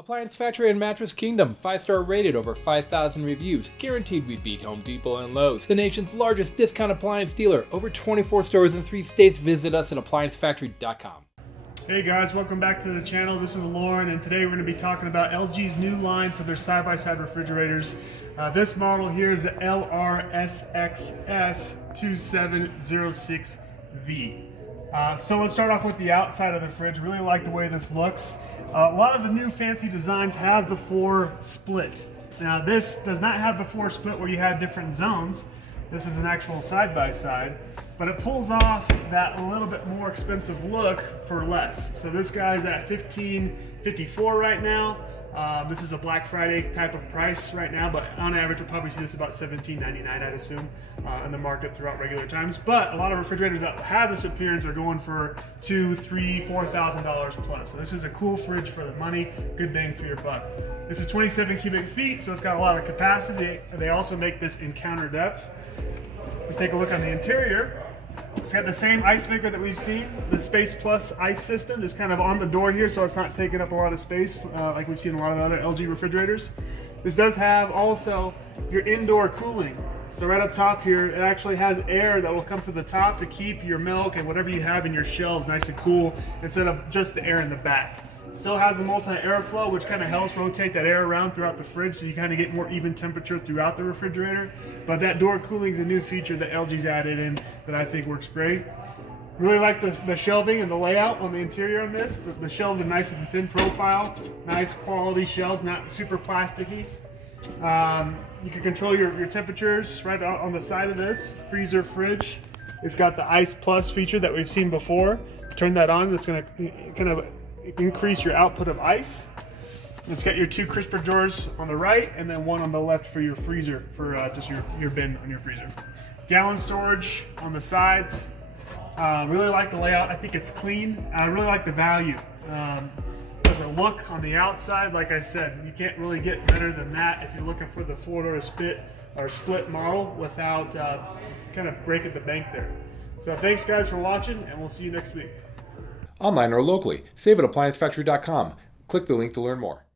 Appliance Factory and Mattress Kingdom, 5-star rated, over 5,000 reviews, guaranteed we beat Home Depot and Lowe's. The nation's largest discount appliance dealer, over 24 stores in 3 states. Visit us at appliancefactory.com. Hey guys, welcome back to the channel. This is Lauren, and today we're going to be talking about LG's new line for their side-by-side refrigerators. This model here is the LRSXS2706V. So let's start off with the outside of the fridge. Really like the way this looks. A lot of the new fancy designs have the floor split. Now this does not have the floor split where you had different zones. This is an actual side-by-side, but it pulls off that a little bit more expensive look for less. So this guy's at $15.54 right now. This is a Black Friday type of price right now, but on average we'll probably see this about $17.99, I'd assume, in the market throughout regular times. But a lot of refrigerators that have this appearance are going for $2,000, $3,000, $4,000 plus. So this is a cool fridge for the money, good bang for your buck. This is 27 cubic feet, so it's got a lot of capacity. They also make this in counter depth. We take a look on the interior. It's got the same ice maker that we've seen, the Space Plus ice system, just kind of on the door here, so it's not taking up a lot of space like we've seen in a lot of other LG refrigerators. This does have also your indoor cooling. So right up top here, it actually has air that will come to the top to keep your milk and whatever you have in your shelves nice and cool, instead of just the air in the back. Still has a multi-airflow, which kind of helps rotate that air around throughout the fridge, so you kind of get more even temperature throughout the refrigerator. But that door cooling is a new feature that LG's added in that I think works great. Really like the shelving and the layout on the interior on this. The shelves are nice and thin profile, nice quality shelves, not super plasticky. You can control your temperatures right on the side of this freezer fridge. It's got the Ice Plus feature that we've seen before. Turn that on, it's going to kind of increase your output of ice. It's got your 2 crisper drawers on the right and then one on the left for your freezer, for just your bin on your freezer. Gallon storage on the sides. Really like the layout. I think it's clean. I really like the value. The look on the outside, like I said, you can't really get better than that if you're looking for the 4-door split model without kind of breaking the bank there. So thanks guys for watching, and we'll see you next week. Online or locally, save at appliancefactory.com. Click the link to learn more.